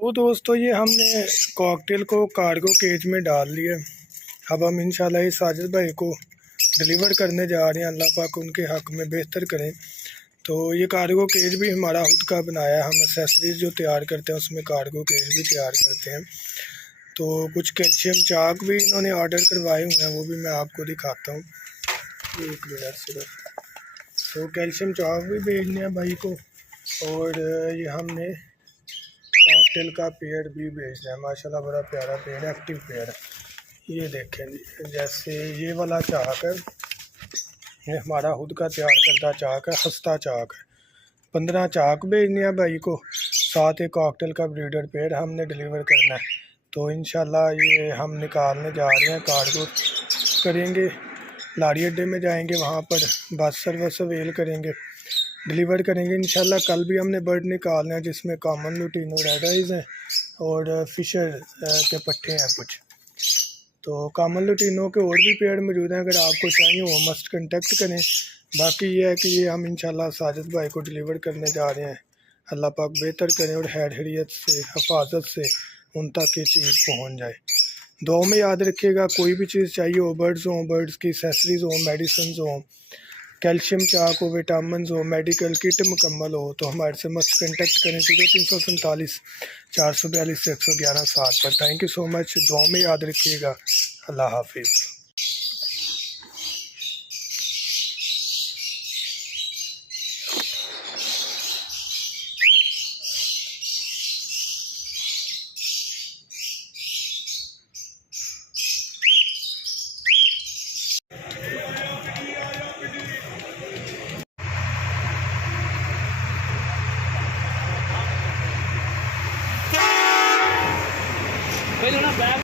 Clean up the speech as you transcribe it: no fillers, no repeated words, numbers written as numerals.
तो दोस्तों ये हमने कॉकटेल को कार्गो केज में डाल लिया। अब हम इंशाल्लाह इस साजिद भाई को डिलीवर करने जा रहे हैं। अल्लाह पाक उनके हक़ में बेहतर करें। तो ये कार्गो केज भी हमारा खुद का बनाया है। हम एक्सेसरीज जो तैयार करते हैं उसमें कार्गो केज भी तैयार करते हैं। तो कुछ कैल्शियम चाक भी इन्होंने ऑर्डर करवाए हुए हैं, वो भी मैं आपको दिखाता हूँ। एक मिनट सिर्फ। तो कैल्शियम चाक भी भेजने हैं भाई को, और ये हमने कॉकटेल का पेड़ भी भेजना है। माशाल्लाह बड़ा प्यारा पेड़ है, एक्टिव पेड़ है। ये देखें जी, जैसे ये वाला चाक है, ये हमारा खुद का तैयार करता चाक है, खस्ता चाक है। 15 चाक भेजने हैं भाई को, साथ एक कॉकटेल का ब्रीडर पेड़ हमने डिलीवर करना है। तो इंशाल्लाह ये हम निकालने जा रहे हैं, कार्गो करेंगे, लाड़ी अड्डे में जाएंगे, वहाँ पर बस सर्विस अवेल करेंगे, डिलीवर करेंगे इंशाल्लाह। कल भी हमने बर्ड निकालना है जिसमें कॉमन लुटीनो रेड आइज़ हैं और फिशर के पट्टे हैं कुछ। तो कॉमन लुटीनो के और भी पेड़ मौजूद हैं, अगर आपको चाहिए वो मस्ट कंटेक्ट करें। बाकी ये है कि ये हम इंशाल्लाह साजिद भाई को डिलीवर करने जा रहे हैं। अल्लाह पाक बेहतर करें और हैरियत से, हिफाजत से उन तक ये चीज़ पहुँच जाए। दुआ में याद रखिएगा, कोई भी चीज़ चाहिए हो, बर्ड्स की एक्सेसरीज़ हो, मेडिसिन हो, कैल्शियम चाक हो, विटामिन हो, मेडिकल किट मुकम्मल हो, तो हमारे से मस्त कंटेक्ट करें 0347 442 111 7 पर। थैंक यू सो मच, दुआ में याद रखिएगा। अल्लाह हाफिज़।